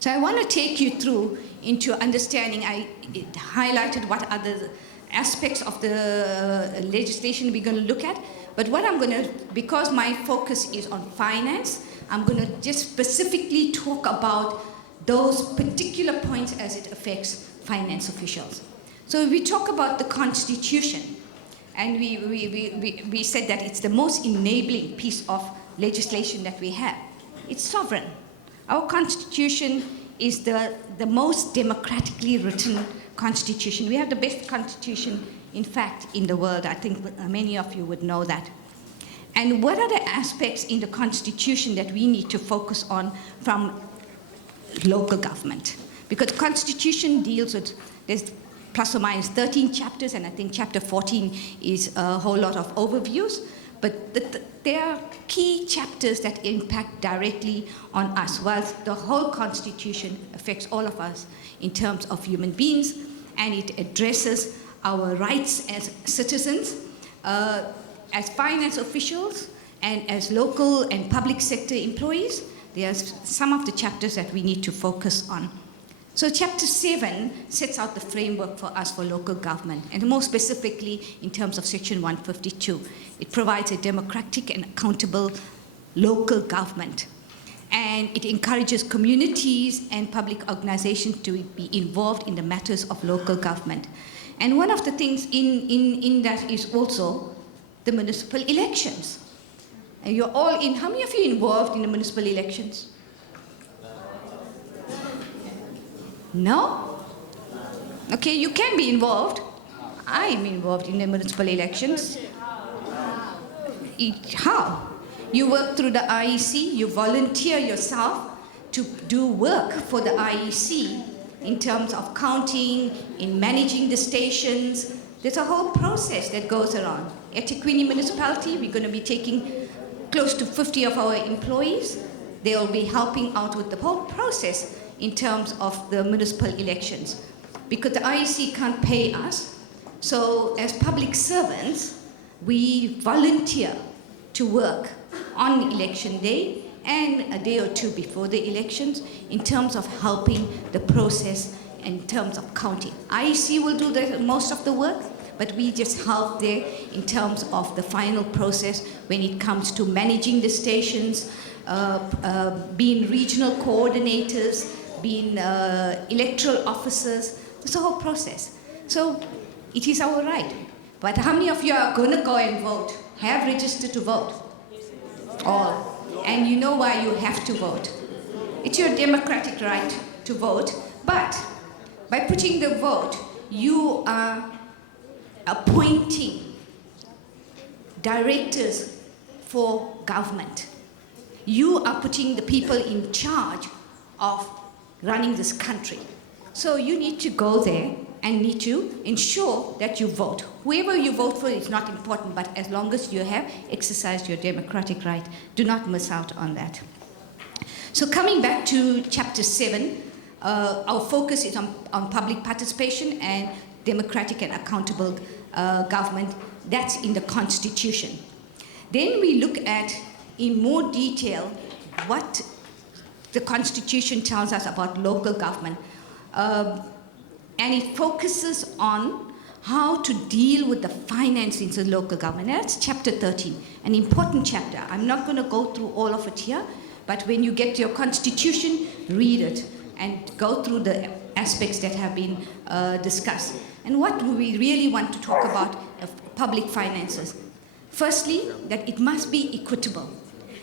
So I want to take you through into understanding. It highlighted what other aspects of the legislation we're going to look at. But what I'm going to, because my focus is on finance, I'm going to just specifically talk about those particular points as it affects finance officials. So we talk about the Constitution, and we said that it's the most enabling piece of legislation that we have. It's sovereign. Our Constitution is the most democratically written Constitution. We have the best Constitution, in fact, in the world. I think many of you would know that. And what are the aspects in the Constitution that we need to focus on from local government? Because the Constitution deals with, there's plus or minus 13 chapters, and I think chapter 14 is a whole lot of overviews. But there are key chapters that impact directly on us, whilst the whole Constitution affects all of us in terms of human beings, and it addresses our rights as citizens, as finance officials, and as local and public sector employees. There are some of the chapters that we need to focus on. So chapter 7 sets out the framework for us for local government, and more specifically in terms of section 152. It provides a democratic and accountable local government. And it encourages communities and public organizations to be involved in the matters of local government. And one of the things in that is also the municipal elections. And you're all in, how many of you involved in the municipal elections? No? Okay, you can be involved. I'm involved in the municipal elections. How? You work through the IEC, you volunteer yourself to do work for the IEC in terms of counting, in managing the stations. There's a whole process that goes around. At Tequini Municipality, we're going to be taking close to 50 of our employees. They'll be helping out with the whole process in terms of the municipal elections. Because the IEC can't pay us, so as public servants, we volunteer to work on election day and a day or two before the elections in terms of helping the process in terms of counting. IEC will do most of the work, but we just help there in terms of the final process when it comes to managing the stations, being regional coordinators, being electoral officers. It's a whole process. So it is our right. But how many of you are going to go and vote? Have registered to vote? All. And you know why you have to vote. It's your democratic right to vote, but by putting the vote, you are appointing directors for government. You are putting the people in charge of running this country. So you need to go there and need to ensure that you vote. Whoever you vote for is not important, but as long as you have exercised your democratic right, do not miss out on that. So coming back to chapter 7, our focus is on public participation and democratic and accountable government. That's in the Constitution. Then we look at, in more detail, what the Constitution tells us about local government. And it focuses on how to deal with the finances of local government. That's chapter 13, an important chapter. I'm not going to go through all of it here, but when you get your Constitution, read it and go through the aspects that have been discussed. And what we really want to talk about of public finances. Firstly, that it must be equitable.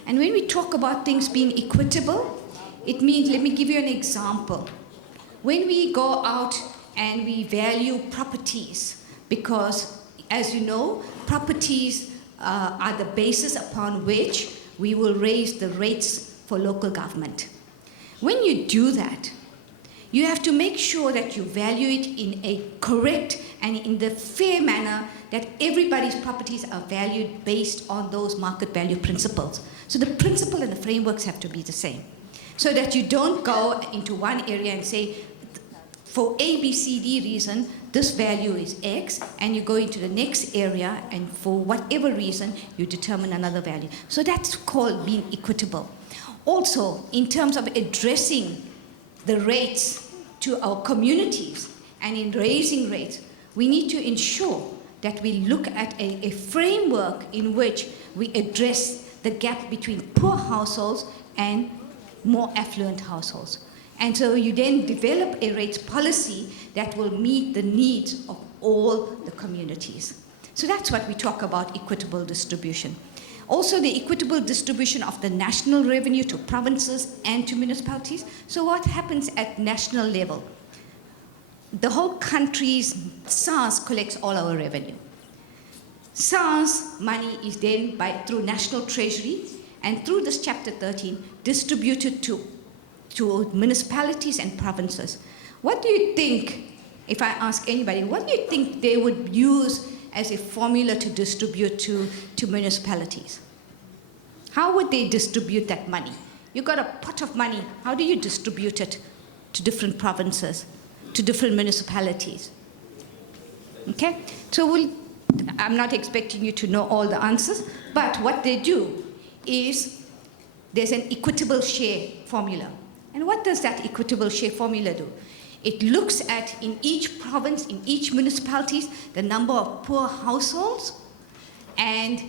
And when we talk about things being equitable, it means, let me give you an example. When we go out and we value properties, because as you know, properties are the basis upon which we will raise the rates for local government. When you do that, you have to make sure that you value it in a correct and in the fair manner, that everybody's properties are valued based on those market value principles. So the principle and the frameworks have to be the same. So that you don't go into one area and say, for A, B, C, D reason, this value is X, and you go into the next area, and for whatever reason, you determine another value. So that's called being equitable. Also, in terms of addressing the rates to our communities, and in raising rates, we need to ensure that we look at a framework in which we address the gap between poor households and more affluent households. And so you then develop a rates policy that will meet the needs of all the communities. So that's what we talk about, equitable distribution. Also, the equitable distribution of the national revenue to provinces and to municipalities. So what happens at national level? The whole country's SARS collects all our revenue. SARS money is then, through National Treasury and through this Chapter 13, distributed to municipalities and provinces. What do you think, if I ask anybody, what do you think they would use as a formula to distribute to municipalities? How would they distribute that money? You got a pot of money, how do you distribute it to different provinces, to different municipalities? Okay, so I'm not expecting you to know all the answers, but what they do is there's an equitable share formula. And what does that equitable share formula do? It looks at, in each province, in each municipality, the number of poor households, and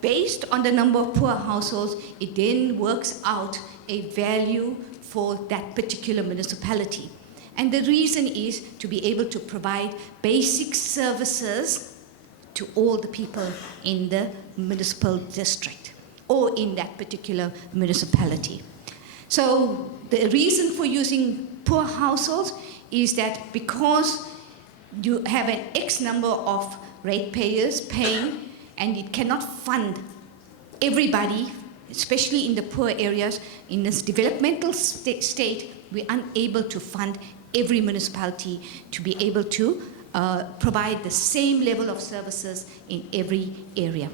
based on the number of poor households, it then works out a value for that particular municipality. And the reason is to be able to provide basic services to all the people in the municipal district or in that particular municipality. So the reason for using poor households is that because you have an X number of ratepayers paying, and it cannot fund everybody, especially in the poor areas, in this developmental state, we're unable to fund every municipality to be able to provide the same level of services in every area.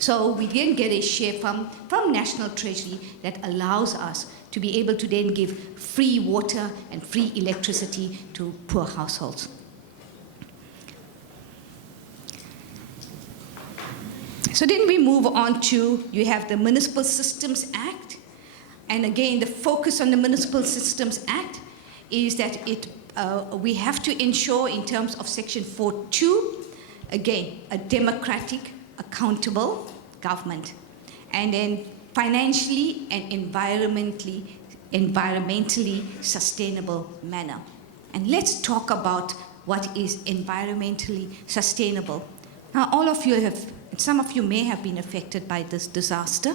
So we then get a share from National Treasury that allows us to be able to then give free water and free electricity to poor households. So then we move on to, you have the Municipal Systems Act. And again, the focus on the Municipal Systems Act is that we have to ensure, in terms of Section 4.2, again, a democratic, accountable government. And then financially and environmentally sustainable manner. And let's talk about what is environmentally sustainable. Now, all of you some of you may have been affected by this disaster.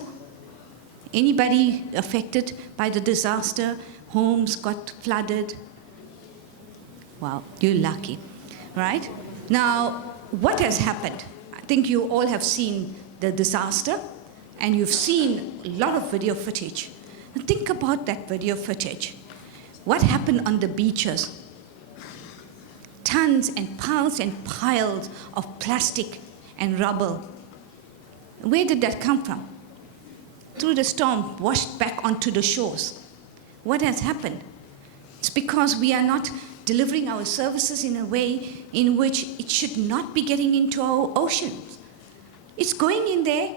Anybody affected by the disaster? Homes got flooded? Wow, you're lucky, right? Now, what has happened? I think you all have seen the disaster, and you've seen a lot of video footage. Now think about that video footage. What happened on the beaches? Tons and piles of plastic and rubble. Where did that come from? Through the storm, washed back onto the shores. What has happened? It's because we are not delivering our services in a way in which it should not be getting into our oceans. It's going in there.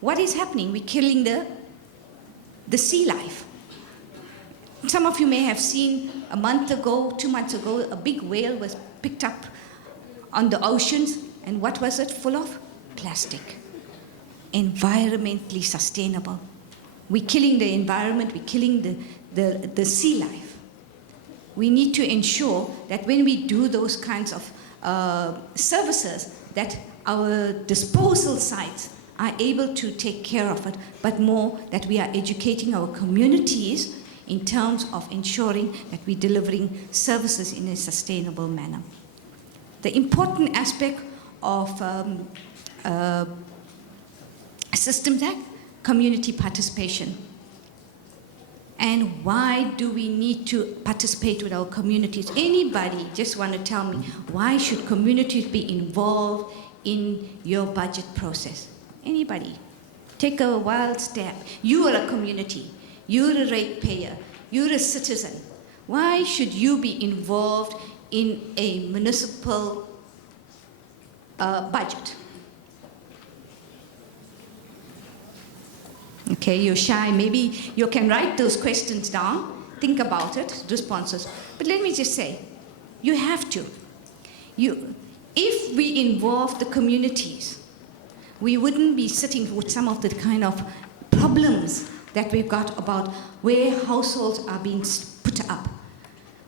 What is happening? We're killing the sea life. Some of you may have seen a month ago, 2 months ago, a big whale was picked up on the oceans, and what was it full of? Plastic. Environmentally sustainable. We're killing the environment, we're killing the sea life. We need to ensure that when we do those kinds of services, that our disposal sites are able to take care of it, but more that we are educating our communities in terms of ensuring that we're delivering services in a sustainable manner. The important aspect of Systems Act, community participation. And why do we need to participate with our communities? Anybody just want to tell me, why should communities be involved in your budget process? Anybody? Take a wild step. You are a community. You're a ratepayer. You're a citizen. Why should you be involved in a municipal budget? Okay, you're shy. Maybe you can write those questions down think about it, responses. But let me just say, you have to. If we involve the communities, we wouldn't be sitting with some of the kind of problems that we've got about where households are being put up,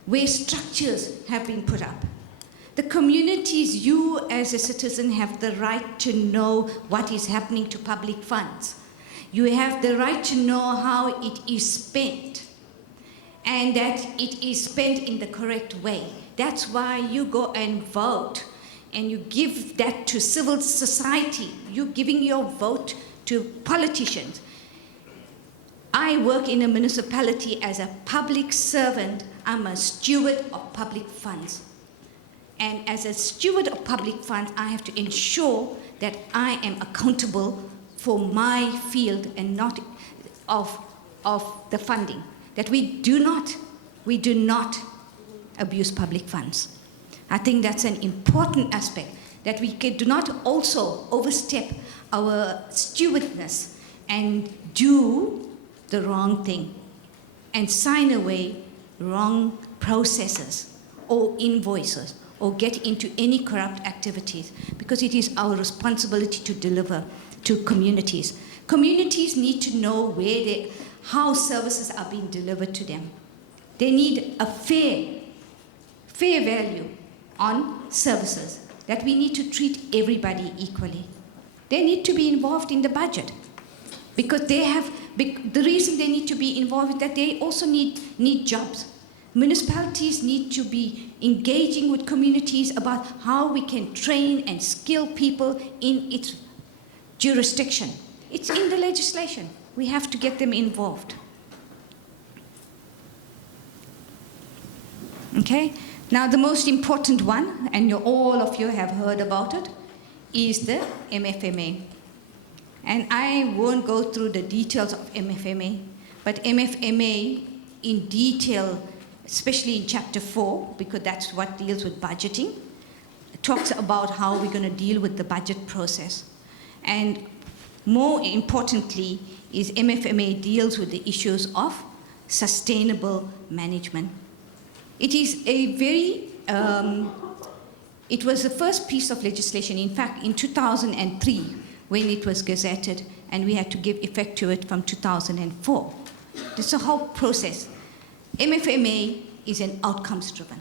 where structures have been put up. The communities, you as a citizen have the right to know what is happening to public funds. You have the right to know how it is spent and that it is spent in the correct way. That's why you go and vote and you give that to civil society. You're giving your vote to politicians. I work in a municipality as a public servant. I'm a steward of public funds. And as a steward of public funds, I have to ensure that I am accountable for my field and not of the funding. That we do not abuse public funds. I think that's an important aspect, that we do not also overstep our stewardness and do the wrong thing and sign away wrong processes or invoices or get into any corrupt activities, because it is our responsibility to deliver to communities. Communities need to know how services are being delivered to them. They need a fair value on services, that we need to treat everybody equally. They need to be involved in the budget, because the reason they need to be involved is that they also need jobs. Municipalities need to be engaging with communities about how we can train and skill people in its jurisdiction. It's in the legislation. We have to get them involved. Okay? Now the most important one, and all of you have heard about it, is the MFMA. And I won't go through the details of MFMA, but MFMA in detail, especially in Chapter 4, because that's what deals with budgeting, talks about how we're going to deal with the budget process. And more importantly, is MFMA deals with the issues of sustainable management. It is a very, it was the first piece of legislation, in fact, in 2003, when it was gazetted, and we had to give effect to it from 2004. This is a whole process. MFMA is an outcomes-driven.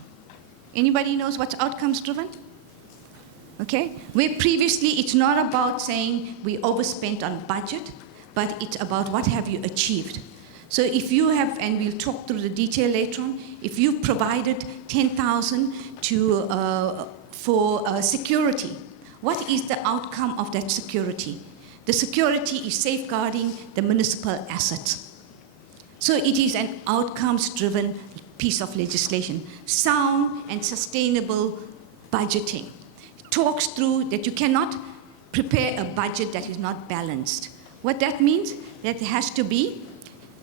Anybody knows what's outcomes-driven? Okay? Where previously it's not about saying we overspent on budget, but it's about what have you achieved. So if you have, and we'll talk through the detail later on, if you've provided 10,000 for security, what is the outcome of that security? The security is safeguarding the municipal assets. So it is an outcomes-driven piece of legislation. Sound and sustainable budgeting. It talks through that you cannot prepare a budget that is not balanced. What that means, that it has to be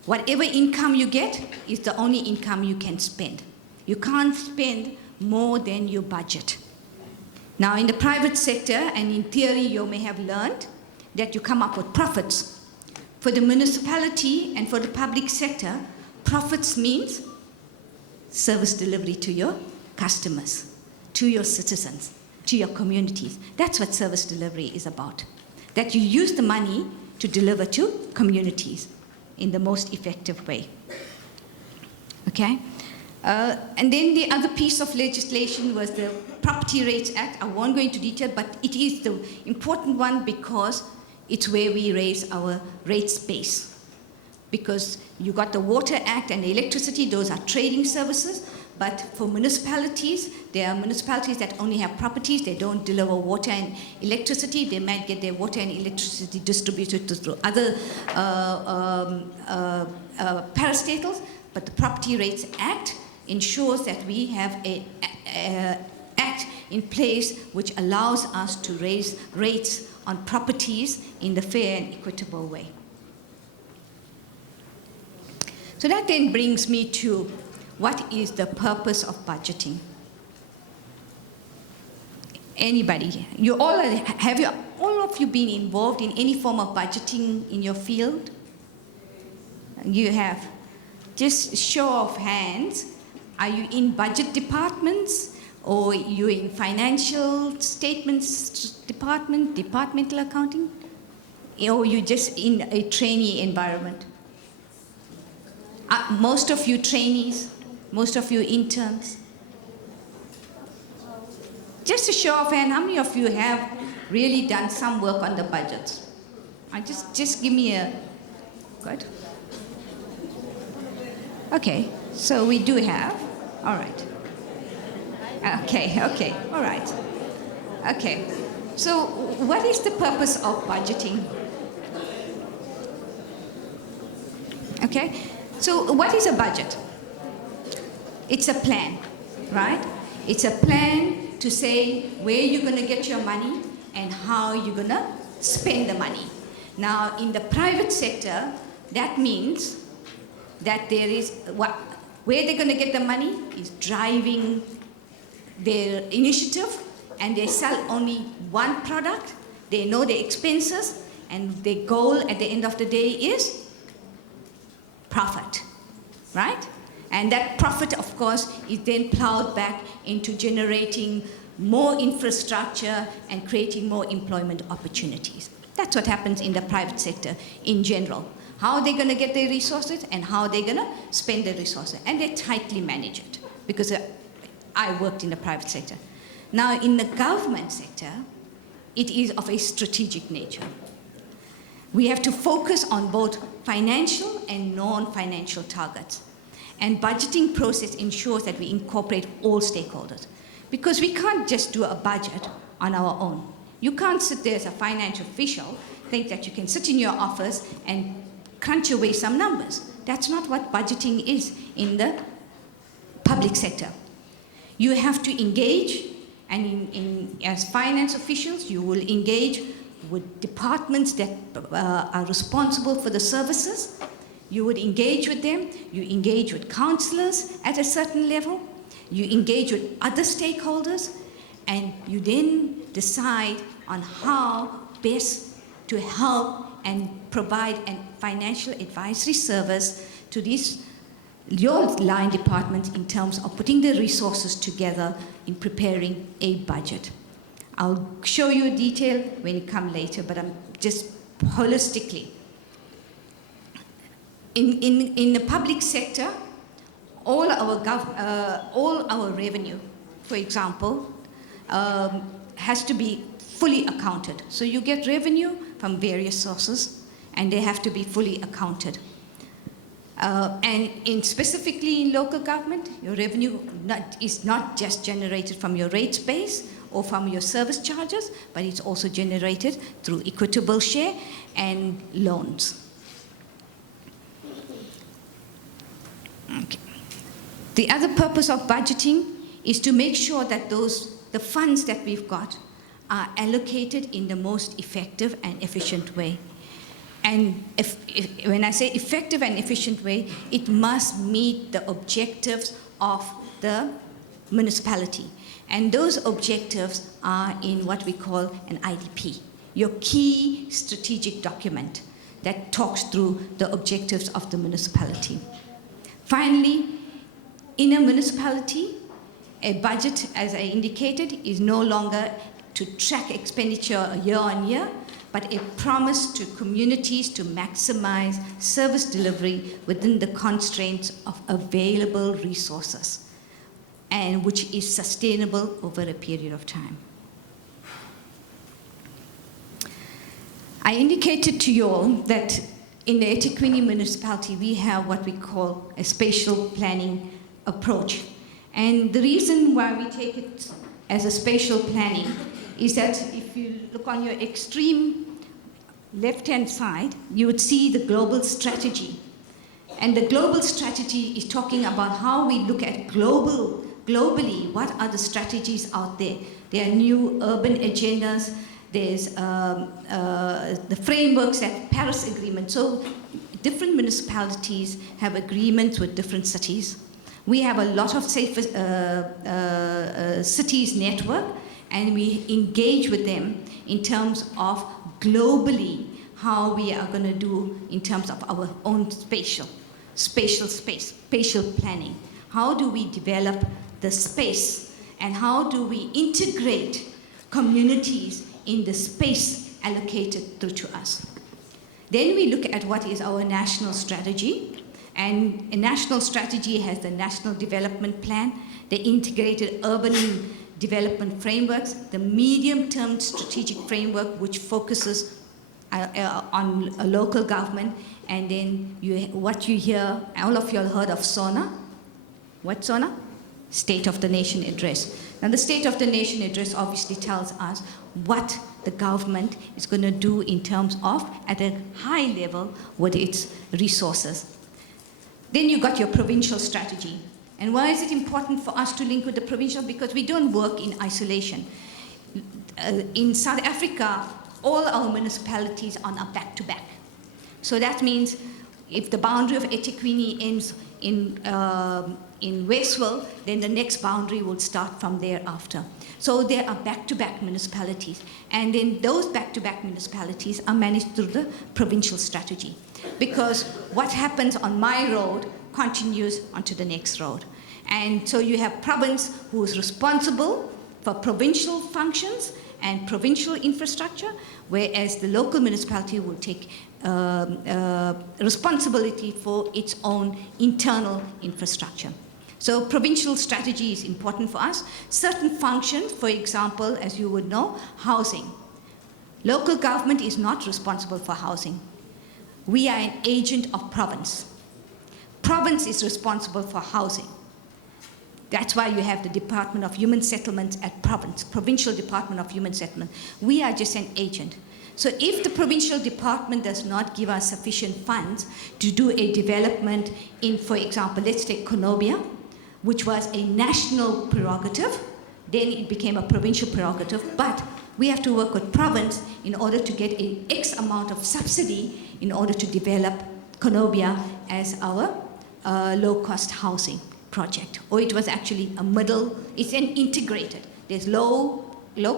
whatever income you get is the only income you can spend. You can't spend more than your budget. Now in the private sector, and in theory you may have learned that you come up with profits. For the municipality and for the public sector, profits means service delivery to your customers, to your citizens, to your communities. That's what service delivery is about. That you use the money to deliver to communities in the most effective way. Okay? And then the other piece of legislation was the Property Rates Act. I won't go into detail, but it is the important one because it's where we raise our rates base. Because you got the Water Act and the electricity, those are trading services. But for municipalities, there are municipalities that only have properties. They don't deliver water and electricity. They might get their water and electricity distributed through other parastatals. But the Property Rates Act ensures that we have an act in place which allows us to raise rates on properties in the fair and equitable way. So that then brings me to what is the purpose of budgeting? Anybody? All of you been involved in any form of budgeting in your field? You have. just show of hands, are you in budget departments, or you in financial statements department, departmental accounting, or you just in a trainee environment? Most of you trainees, most of you interns. Just a show of hand, how many of you have really done some work on the budgets? Just give me a, good. Okay, so we do have, all right. Okay, all right. Okay, so what is the purpose of budgeting? Okay, so what is a budget? It's a plan, right? It's a plan to say where you're going to get your money and how you're going to spend the money. Now, in the private sector, that means that there is, where they're going to get the money is driving their initiative, and they sell only one product, they know their expenses, and their goal at the end of the day is profit, right? And that profit, of course, is then plowed back into generating more infrastructure and creating more employment opportunities. That's what happens in the private sector in general. How they're going to get their resources and how they're going to spend their resources. And they tightly manage it, because I worked in the private sector. Now, in the government sector, it is of a strategic nature. We have to focus on both financial and non-financial targets. And budgeting process ensures that we incorporate all stakeholders. Because we can't just do a budget on our own. You can't sit there as a financial official, think that you can sit in your office and crunch away some numbers. That's not what budgeting is in the public sector. You have to engage, and as finance officials, you will engage with departments that are responsible for the services. You would engage with them. You engage with councillors at a certain level. You engage with other stakeholders, and you then decide on how best to help and provide a financial advisory service to these your line departments in terms of putting the resources together in preparing a budget. I'll show you a detail when you come later, but I'm just holistically. In the public sector, all our revenue, for example, has to be fully accounted. So you get revenue from various sources, and they have to be fully accounted. And specifically in local government, your revenue is not just generated from your rates base or from your service charges, but it's also generated through equitable share and loans. Okay. The other purpose of budgeting is to make sure that the funds that we've got are allocated in the most effective and efficient way. And when I say effective and efficient way, it must meet the objectives of the municipality. And those objectives are in what we call an IDP, your key strategic document that talks through the objectives of the municipality. Finally, in a municipality, a budget, as I indicated, is no longer to track expenditure year on year, but a promise to communities to maximize service delivery within the constraints of available resources, and which is sustainable over a period of time. I indicated to you all that in the eThekwini municipality, we have what we call a spatial planning approach. And the reason why we take it as a spatial planning is that if you look on your extreme left-hand side, you would see the global strategy. And the global strategy is talking about how we look at globally, what are the strategies out there. There are new urban agendas, there's the frameworks and Paris Agreement. So different municipalities have agreements with different cities. We have a lot of safe cities network, and we engage with them in terms of globally how we are going to do in terms of our own spatial. spatial planning. How do we develop the space, and how do we integrate communities in the space allocated through to us? Then we look at what is our national strategy, and a national strategy has the National Development Plan, the Integrated Urban Development Frameworks, the Medium-Term Strategic Framework, which focuses on a local government, and then what you hear, all of you have heard of SONA. What SONA? State of the Nation Address. Now the State of the Nation Address obviously tells us what the government is going to do in terms of, at a high level, with its resources. Then you got your provincial strategy. And why is it important for us to link with the provincial? Because we don't work in isolation. In South Africa, all our municipalities are back-to-back. So that means if the boundary of eThekwini ends in Westville, then the next boundary will start from thereafter. So there are back-to-back municipalities. And then those back-to-back municipalities are managed through the provincial strategy. Because what happens on my road continues onto the next road. And so you have province who is responsible for provincial functions and provincial infrastructure, whereas the local municipality will take responsibility for its own internal infrastructure. So provincial strategy is important for us. Certain functions, for example, as you would know, housing. Local government is not responsible for housing. We are an agent of province. Province is responsible for housing. That's why you have the Department of Human Settlements at province, Provincial Department of Human Settlement. We are just an agent. So if the provincial department does not give us sufficient funds to do a development in, for example, let's take Konobia, which was a national prerogative, then it became a provincial prerogative, but we have to work with province in order to get a X amount of subsidy in order to develop Konobia as our low-cost housing project. Or it was actually a middle, it's an integrated. There's low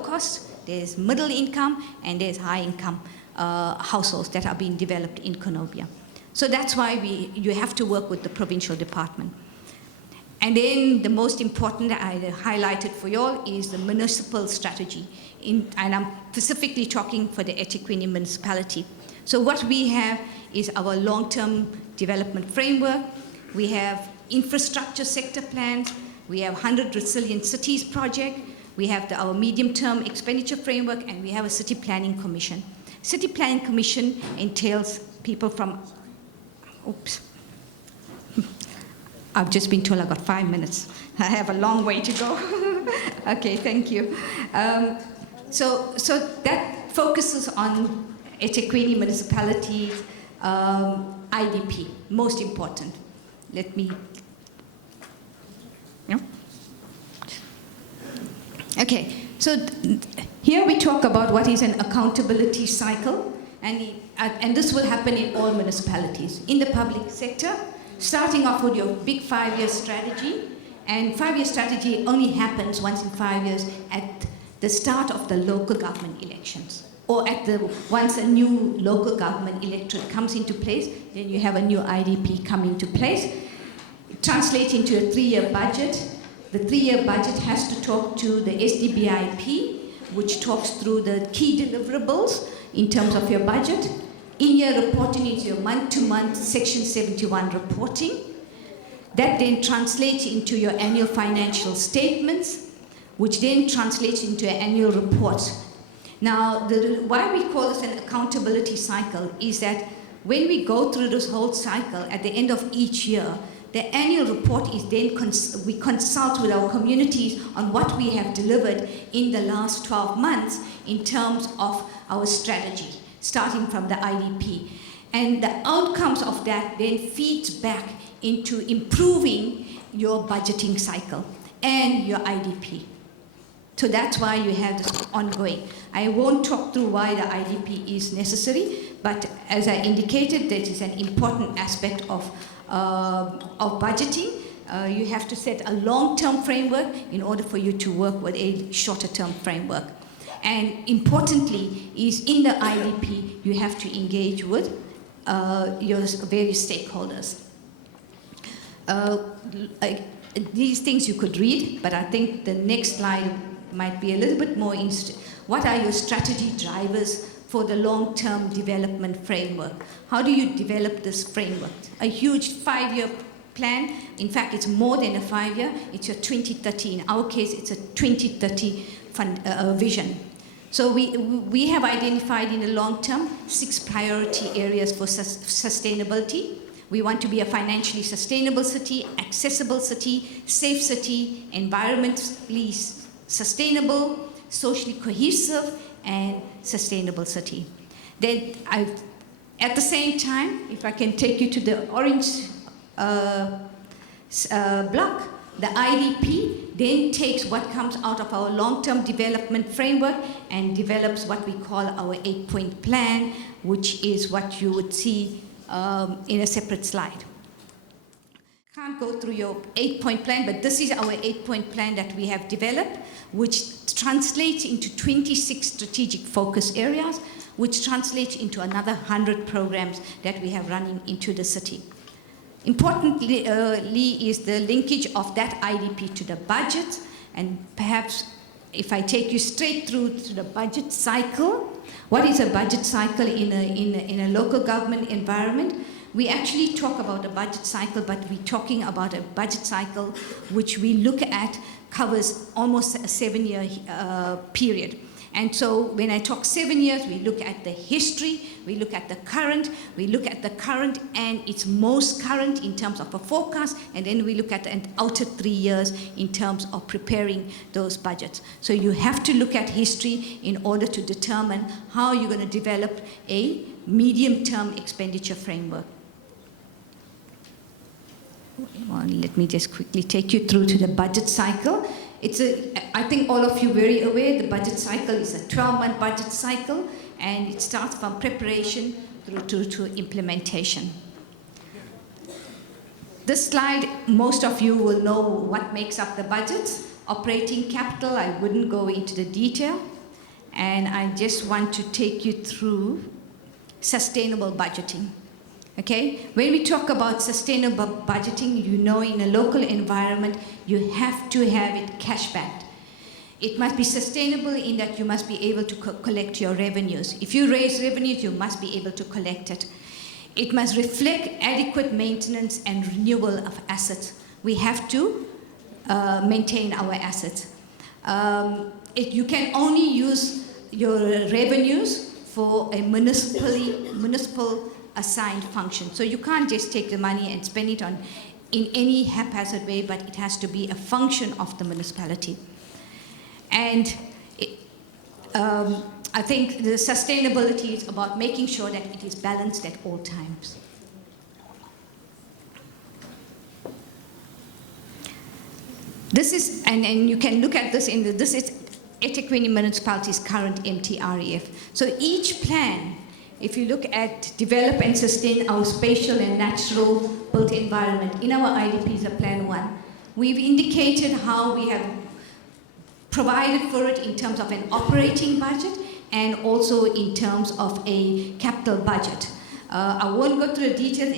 cost, there's middle income, and there's high income households that are being developed in Konobia. So that's why you have to work with the provincial department. And then the most important that I highlighted for you all is the municipal strategy. And I'm specifically talking for the eThekwini municipality. So what we have is our long-term development framework. We have infrastructure sector plans. We have 100 Resilient Cities project. We have our medium-term expenditure framework, and we have a city planning commission. City planning commission entails people from, oops. I've just been told I've got 5 minutes. I have a long way to go. Okay, thank you. So that focuses on eThekwini municipality, IDP, most important. Let me, no? Okay, so here we talk about what is an accountability cycle, and this will happen in all municipalities. In the public sector, starting off with your big 5-year strategy, and 5-year strategy only happens once in 5 years at the start of the local government elections, or once a new local government electorate comes into place, then you have a new IDP come into place. It translates into a 3-year budget. The 3-year budget has to talk to the SDBIP, which talks through the key deliverables in terms of your budget. In-year reporting is your month-to-month Section 71 reporting. That then translates into your annual financial statements, which then translates into annual reports. Now, why we call this an accountability cycle is that when we go through this whole cycle, at the end of each year, the annual report is then, we consult with our communities on what we have delivered in the last 12 months in terms of our strategy, starting from the IDP. And the outcomes of that then feeds back into improving your budgeting cycle and your IDP. So that's why you have this ongoing. I won't talk through why the IDP is necessary, but as I indicated, that is an important aspect of budgeting. You have to set a long-term framework in order for you to work with a shorter-term framework. And importantly, is in the IDP, you have to engage with your various stakeholders. these things you could read, but I think the next slide might be a little bit more what are your strategy drivers for the long-term development framework? How do you develop this framework? A huge 5-year plan. In fact, it's more than a 5-year. It's a 2030. In our case, it's a 2030 vision. So we have identified in the long term 6 priority areas for sustainability. We want to be a financially sustainable city, accessible city, safe city, environmentally sustainable, socially cohesive, and sustainable city. Then, at the same time, if I can take you to the orange block, the IDP then takes what comes out of our long-term development framework and develops what we call our 8-point plan, which is what you would see in a separate slide. Can't go through your 8-point plan, but this is our 8-point plan that we have developed, which translates into 26 strategic focus areas, which translates into another 100 programs that we have running into the city. Importantly is the linkage of that IDP to the budget, and perhaps if I take you straight through to the budget cycle, what is a budget cycle in a local government environment? We actually talk about a budget cycle, but we're talking about a budget cycle which we look at covers almost a 7-year period. And so when I talk 7 years, we look at the history, we look at the current, and its most current in terms of a forecast, and then we look at the outer 3 years in terms of preparing those budgets. So you have to look at history in order to determine how you're going to develop a medium-term expenditure framework. Well, let me just quickly take you through to the budget cycle. I think all of you are very aware the budget cycle is a 12-month budget cycle, and it starts from preparation through to implementation. This slide, most of you will know what makes up the budgets. Operating capital, I wouldn't go into the detail. And I just want to take you through sustainable budgeting. Okay? When we talk about sustainable budgeting, you know in a local environment, you have to have it cash backed. It must be sustainable in that you must be able to collect your revenues. If you raise revenues, you must be able to collect it. It must reflect adequate maintenance and renewal of assets. We have to maintain our assets. You can only use your revenues for a municipal assigned function. So you can't just take the money and spend it in any haphazard way, but it has to be a function of the municipality. And I think the sustainability is about making sure that it is balanced at all times. This is, and you can look at this this is eThekwini Municipality's current MTREF. So each plan, if you look at develop and sustain our spatial and natural built environment, in our IDPs of Plan 1, we've indicated how we have provided for it in terms of an operating budget and also in terms of a capital budget. I won't go through the details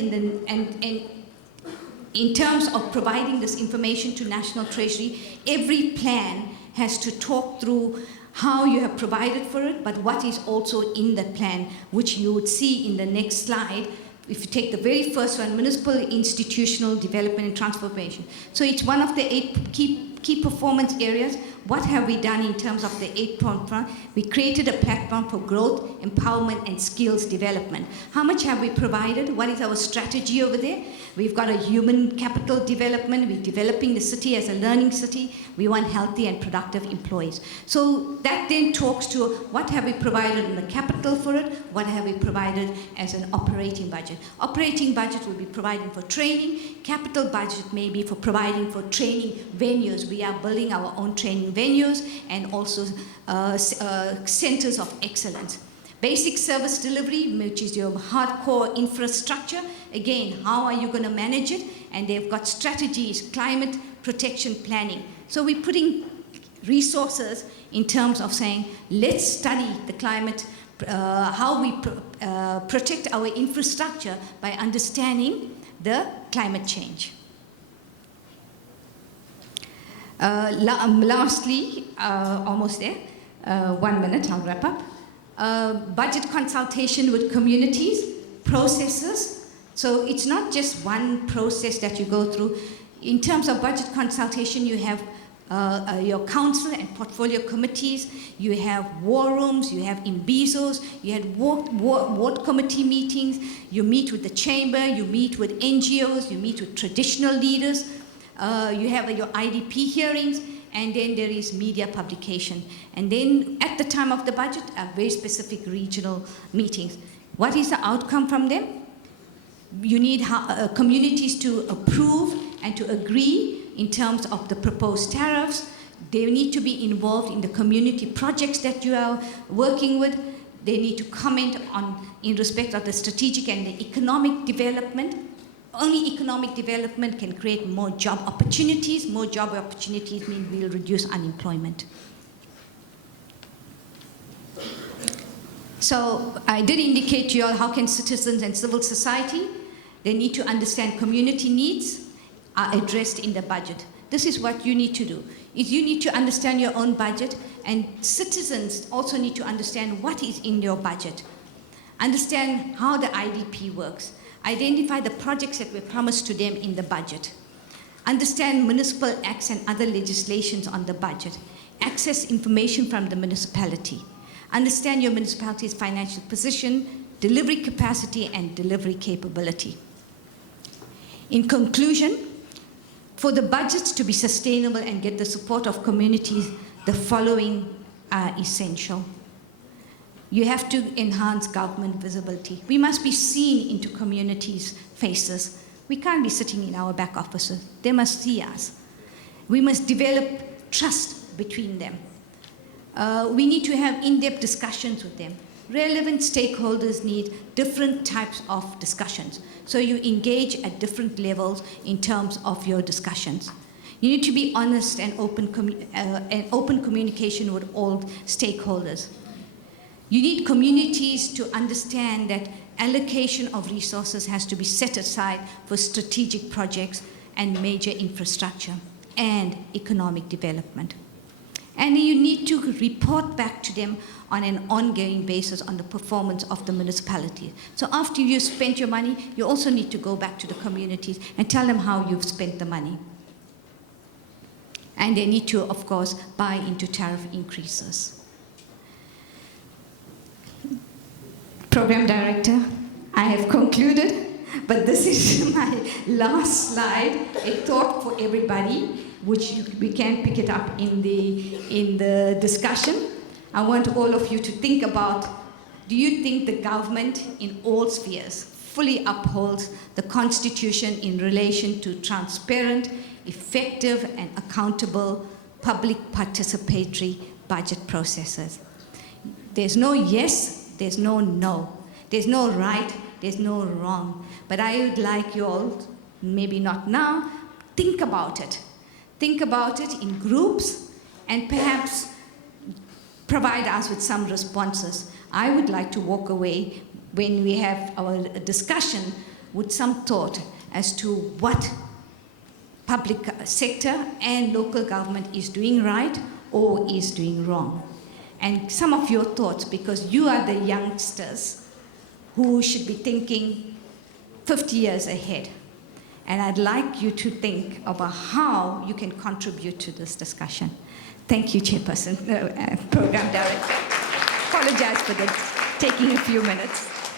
in terms of providing this information to National Treasury. Every plan has to talk through how you have provided for it, but what is also in the plan, which you would see in the next slide. If you take the very first one, municipal institutional development and transformation. So it's one of the 8 key performance areas. What have we done in terms of the 8-point plan? We created a platform for growth, empowerment, and skills development. How much have we provided? What is our strategy over there? We've got a human capital development. We're developing the city as a learning city. We want healthy and productive employees. So that then talks to what have we provided in the capital for it? What have we provided as an operating budget? Operating budget will be providing for training. Capital budget may be for providing for training venues. We are building our own training venues and also centers of excellence. Basic service delivery, which is your hardcore infrastructure. Again, how are you going to manage it? And they've got strategies, climate protection planning. So we're putting resources in terms of saying, let's study the climate, how we protect our infrastructure by understanding the climate change. Lastly, almost there, 1 minute, I'll wrap up. Budget consultation with communities, processes. So it's not just one process that you go through. In terms of budget consultation, you have your council and portfolio committees, you have war rooms, you have imbizos, you had ward committee meetings, you meet with the chamber, you meet with NGOs, you meet with traditional leaders, you have your IDP hearings, and then there is media publication. And then at the time of the budget, very specific regional meetings. What is the outcome from them? You need communities to approve and to agree in terms of the proposed tariffs. They need to be involved in the community projects that you are working with. They need to comment on, in respect of the strategic and the economic development. Only economic development can create more job opportunities. More job opportunities mean we'll reduce unemployment. So I did indicate to you all how can citizens and civil society, they need to understand community needs are addressed in the budget. This is what you need to do. Is you need to understand your own budget, and citizens also need to understand what is in your budget. Understand how the IDP works. Identify the projects that were promised to them in the budget. Understand municipal acts and other legislations on the budget. Access information from the municipality. Understand your municipality's financial position, delivery capacity, and delivery capability. In conclusion, for the budgets to be sustainable and get the support of communities, the following are essential. You have to enhance government visibility. We must be seen into communities' faces. We can't be sitting in our back offices. They must see us. We must develop trust between them. We need to have in-depth discussions with them. Relevant stakeholders need different types of discussions. So you engage at different levels in terms of your discussions. You need to be honest and open communication with all stakeholders. You need communities to understand that allocation of resources has to be set aside for strategic projects and major infrastructure and economic development. And you need to report back to them on an ongoing basis on the performance of the municipality. So after you've spent your money, you also need to go back to the communities and tell them how you've spent the money. And they need to, of course, buy into tariff increases. Program Director, I have concluded, but this is my last slide, a thought for everybody, which we can pick it up in the discussion. I want all of you to think about, do you think the government in all spheres fully upholds the Constitution in relation to transparent, effective, and accountable public participatory budget processes? There's no yes, there's no no. There's no right, there's no wrong. But I would like you all, maybe not now, think about it. Think about it in groups and perhaps provide us with some responses. I would like to walk away when we have our discussion with some thought as to what public sector and local government is doing right or is doing wrong. And some of your thoughts, because you are the youngsters who should be thinking 50 years ahead. And I'd like you to think about how you can contribute to this discussion. Thank you, Chairperson, Program Director. Apologize for taking a few minutes.